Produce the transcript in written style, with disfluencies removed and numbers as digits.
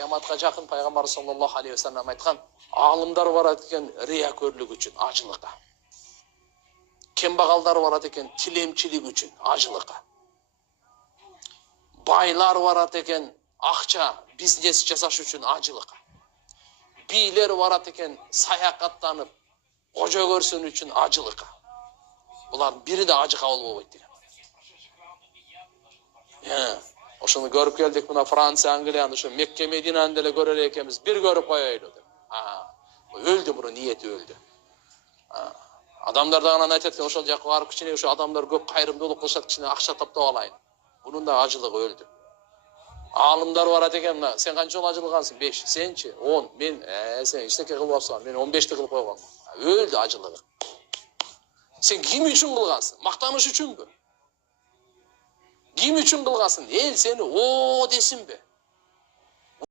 Kıyamatga жақын Пайгамбар саллаллаху алейхи ва саллям айтқан, алымдар барат екен рияköрлүк үчүн, ажылыкка. Кембагалдар барат екен тилемчилик үчүн, ажылыкка. Байлар барат екен акча, бизнес жасаш үчүн, ажылыкка. Бийлер барат екен саякаттанып, кожо көрсөн үчүн, ажылыкка. Булардын бири да ажы кабыл болбойт деген. Ошону көрүп келдик, мына Франция, Англияны, ошо Мекке, Мединаны деле көрөр экенбиз, бир көрүп коелу деп. Өлдү, мурун ниети өлдү. Адамдар дагы айтат экен, ошол жакка барып кичине ошо адамдар көп кайрымдуулук кылышат, кичине акча таптап алайын. Бунун да ажылыгы өлдү. Алымдар барат экен, сен канча жолу ажылгансың? 5. Сенчи? 10. Мен, сен эчтеке кылып апсың, мен 15ти кылып койгом. Өлдү ажылыгы. Сен ким үчүн кылгансың? Мактаныш үчүнбү? Ким үчүн кылгансың? Эл сени о десинби?